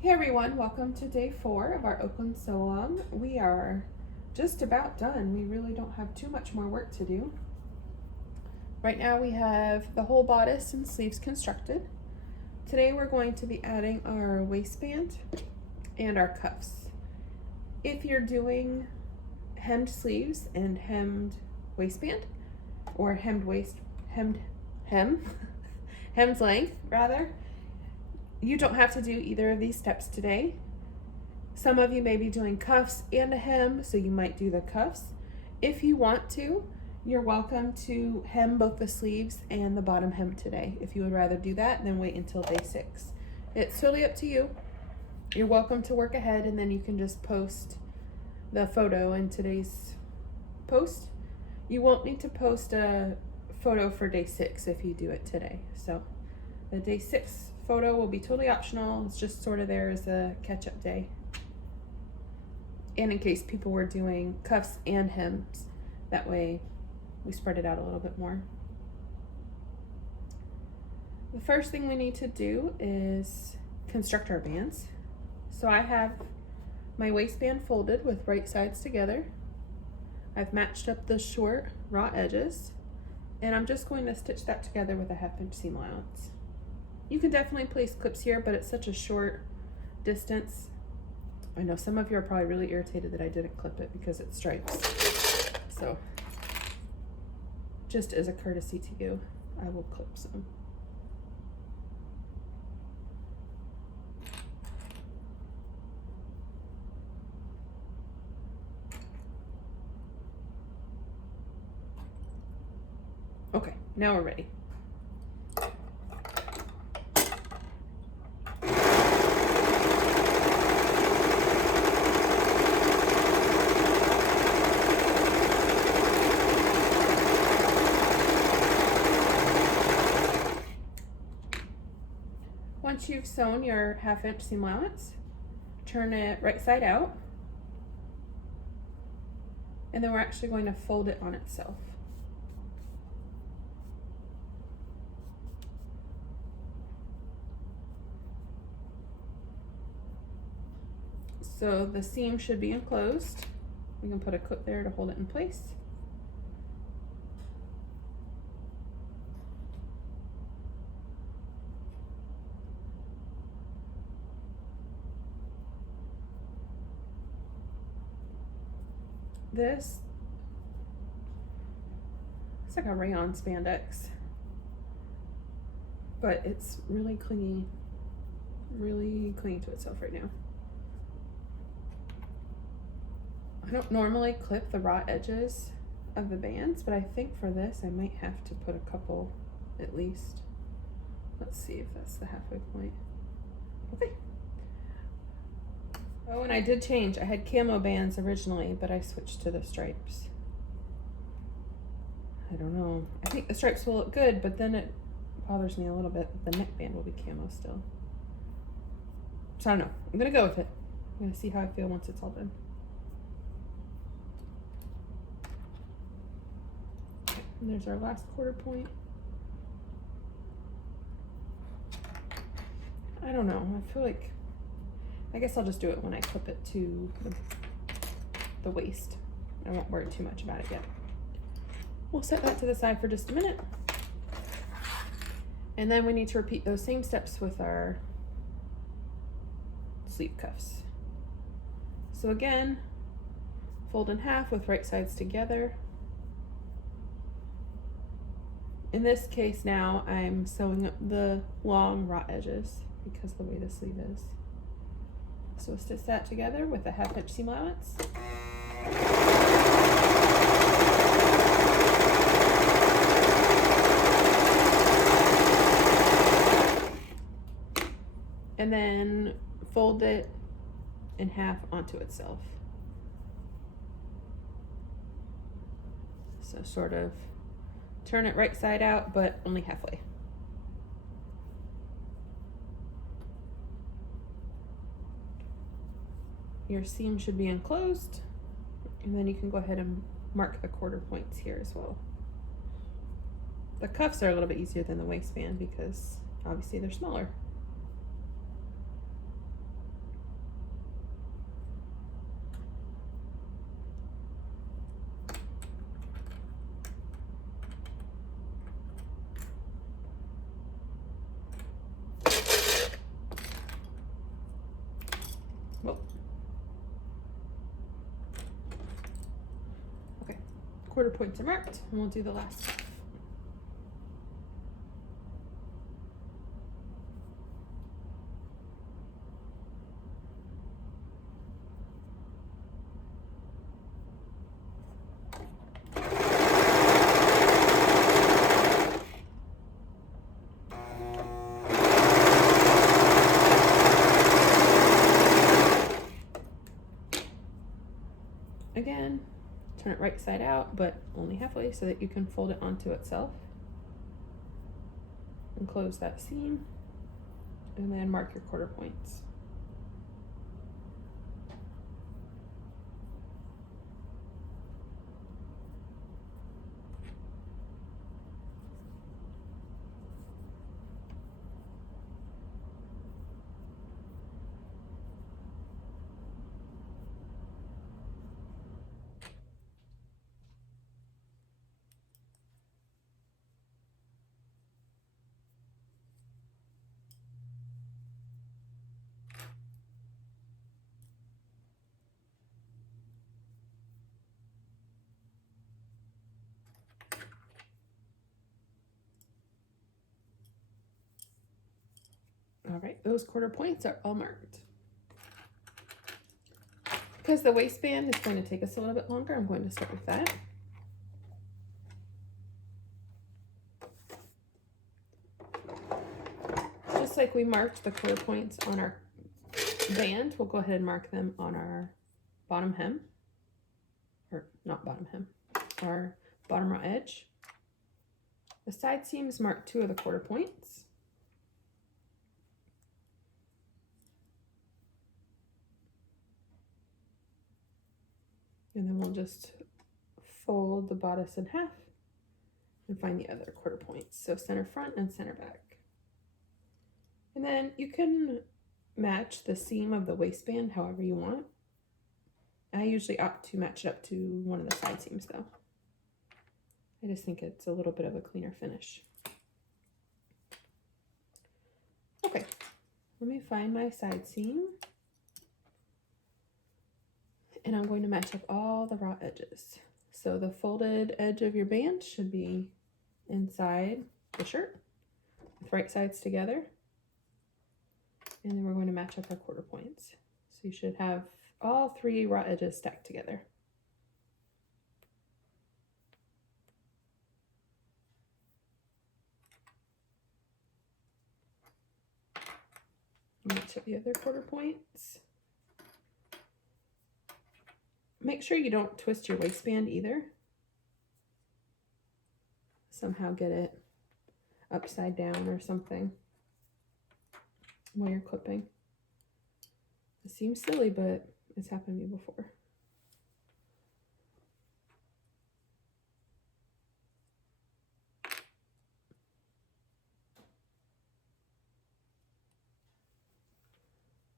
Hey everyone, welcome to day 4 of our Oaklynn Sew-a-long. We are just about done. We really don't have too much more work to do. Right now we have the whole bodice and sleeves constructed. Today we're going to be adding our waistband and our cuffs. If you're doing hemmed sleeves and hemmed waistband, or hemmed length rather, you don't have to do either of these steps today. Some of you may be doing cuffs and a hem, so you might do the cuffs. If you want to, you're welcome to hem both the sleeves and the bottom hem today. If you would rather do that, then wait until day 6. It's totally up to you. You're welcome to work ahead, and then you can just post the photo in today's post. You won't need to post a photo for day 6 if you do it today. So the day 6 photo will be totally optional. It's just sort of there as a catch-up day. And in case people were doing cuffs and hems, that way we spread it out a little bit more. The first thing we need to do is construct our bands. So I have my waistband folded with right sides together. I've matched up the short raw edges, and I'm just going to stitch that together with a 1/2 inch seam allowance. You can definitely place clips here, but it's such a short distance. I know some of you are probably really irritated that I didn't clip it because it stripes. So just as a courtesy to you, I will clip some. Okay, now we're ready. Once you've sewn your 1/2 inch seam allowance, turn it right side out, and then we're actually going to fold it on itself. So the seam should be enclosed. We can put a clip there to hold it in place. This, it's like a rayon spandex, but it's really clingy to itself right now. I don't normally clip the raw edges of the bands, but I think for this I might have to put a couple at least. Let's see if that's the halfway point. Okay. Oh, and I did change. I had camo bands originally, but I switched to the stripes. I don't know. I think the stripes will look good, but then it bothers me a little bit that the neckband will be camo still. So I don't know. I'm gonna go with it. I'm gonna see how I feel once it's all done. And there's our last quarter point. I don't know. I feel like, I guess I'll just do it when I clip it to the waist. I won't worry too much about it yet. We'll set that to the side for just a minute. And then we need to repeat those same steps with our sleeve cuffs. So again, fold in half with right sides together. In this case now, I'm sewing up the long raw edges because of the way the sleeve is. So stitch that together with a 1/2 inch seam allowance. And then fold it in half onto itself. So sort of turn it right side out, but only halfway. Your seam should be enclosed, and then you can go ahead and mark the quarter points here as well. The cuffs are a little bit easier than the waistband because obviously they're smaller. quarter points are marked, and we'll do the last half. Again, turn it right side out, but only halfway so that you can fold it onto itself. And close that seam, and then mark your quarter points. All right, those quarter points are all marked. Because the waistband is going to take us a little bit longer, I'm going to start with that. Just like we marked the quarter points on our band, we'll go ahead and mark them on our bottom hem, or not bottom hem, our bottom raw edge. The side seams mark 2 of the quarter points. And then we'll just fold the bodice in half and find the other quarter points. So center front and center back. And then you can match the seam of the waistband however you want. I usually opt to match it up to one of the side seams though. I just think it's a little bit of a cleaner finish. Okay, let me find my side seam. And I'm going to match up all the raw edges. So the folded edge of your band should be inside the shirt with right sides together. And then we're going to match up our quarter points. So you should have all 3 raw edges stacked together. Match up the other quarter points. Make sure you don't twist your waistband either. Somehow get it upside down or something while you're clipping. It seems silly, but it's happened to me before.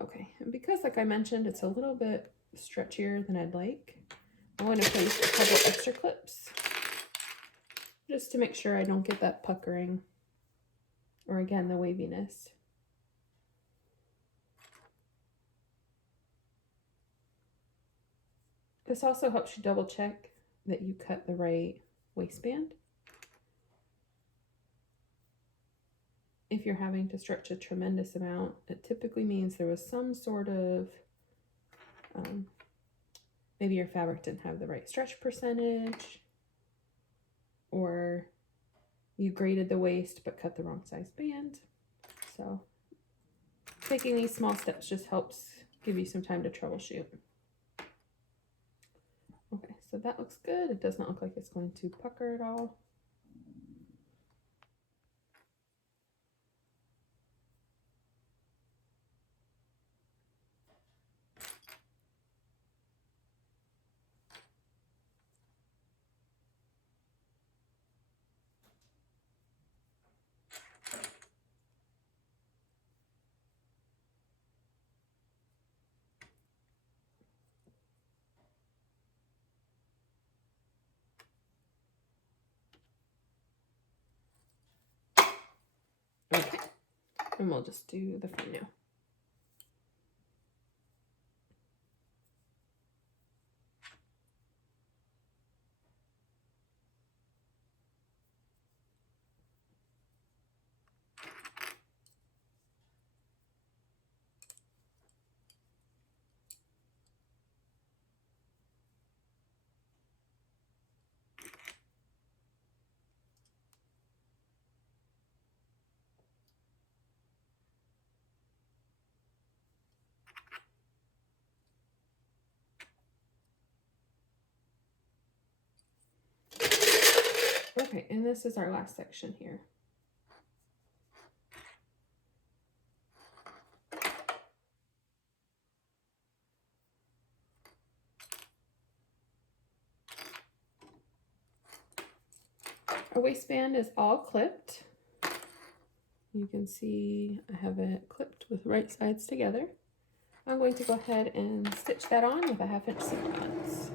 Okay, and because like I mentioned, it's a little bit stretchier than I'd like, I'm going to place a couple extra clips just to make sure I don't get that puckering or again the waviness. This also helps you double check that you cut the right waistband. If you're having to stretch a tremendous amount, it typically means there was some sort of maybe your fabric didn't have the right stretch percentage, or you graded the waist but cut the wrong size band. So taking these small steps just helps give you some time to troubleshoot. Okay, so that looks good. It does not look like it's going to pucker at all. Okay, and we'll just do the front now. Okay, and this is our last section here. Our waistband is all clipped. You can see I have it clipped with right sides together. I'm going to go ahead and stitch that on with a 1/2 inch seam allowance.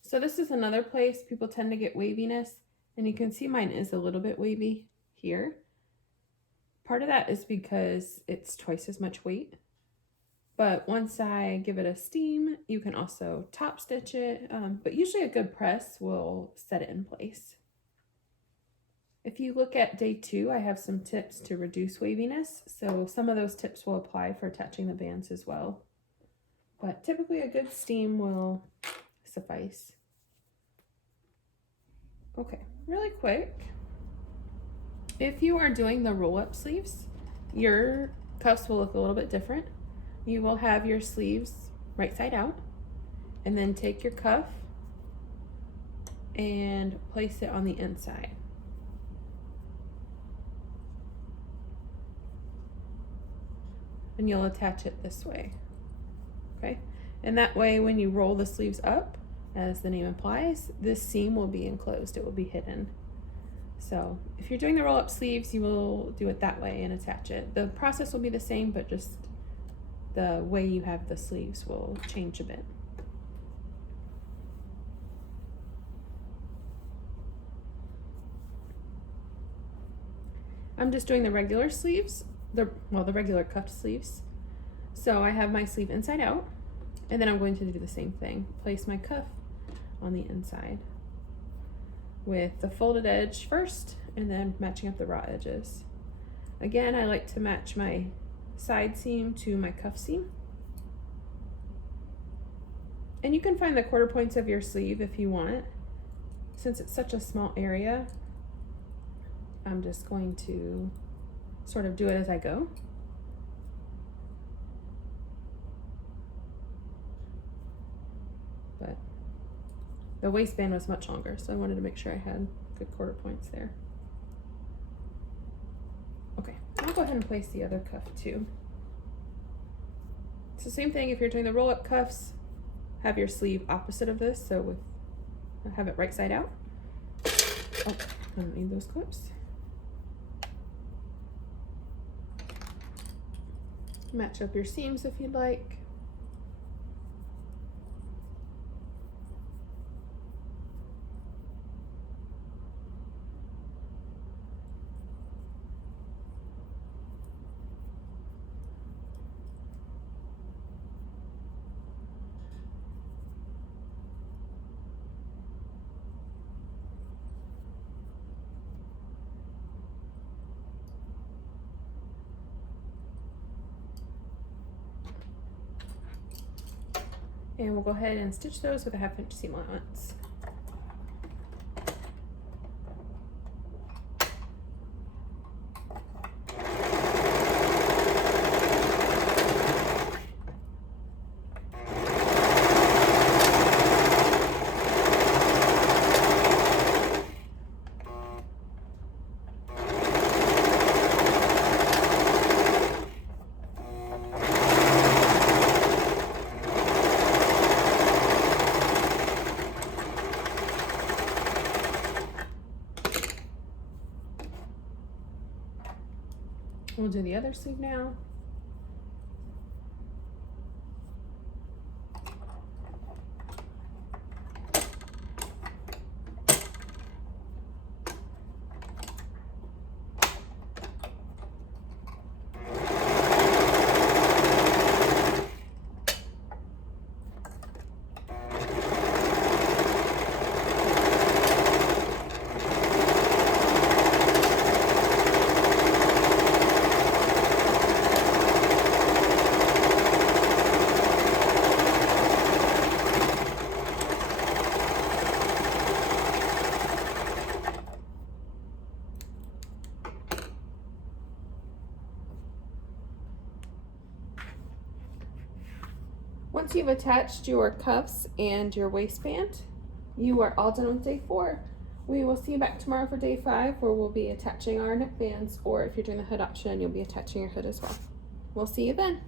So this is another place people tend to get waviness, and you can see mine is a little bit wavy here. Part of that is because it's twice as much weight, but once I give it a steam, you can also top stitch it, but usually a good press will set it in place. If you look at day 2, I have some tips to reduce waviness, so some of those tips will apply for attaching the bands as well. But typically a good steam will suffice. Okay, really quick, if you are doing the roll-up sleeves, your cuffs will look a little bit different. You will have your sleeves right side out, and then take your cuff and place it on the inside. And you'll attach it this way, okay? And that way, when you roll the sleeves up, as the name implies, this seam will be enclosed, it will be hidden. So if you're doing the roll-up sleeves, you will do it that way and attach it. The process will be the same, but just the way you have the sleeves will change a bit. I'm just doing the regular sleeves, the regular cuffed sleeves. So I have my sleeve inside out, and then I'm going to do the same thing. Place my cuff on the inside with the folded edge first, and then matching up the raw edges. Again, I like to match my side seam to my cuff seam. And you can find the quarter points of your sleeve if you want. Since it's such a small area, I'm just going to sort of do it as I go. But the waistband was much longer, so I wanted to make sure I had good quarter points there. Okay, I'll go ahead and place the other cuff too. It's the same thing if you're doing the roll-up cuffs, have your sleeve opposite of this, so have it right side out. Oh, I don't need those clips. Match up your seams if you'd like. And we'll go ahead and stitch those with a 1/2 inch seam allowance. We'll do the other sleeve now. Once you've attached your cuffs and your waistband, you are all done with day 4. We will see you back tomorrow for day 5, where we'll be attaching our neckbands, or if you're doing the hood option, you'll be attaching your hood as well. We'll see you then.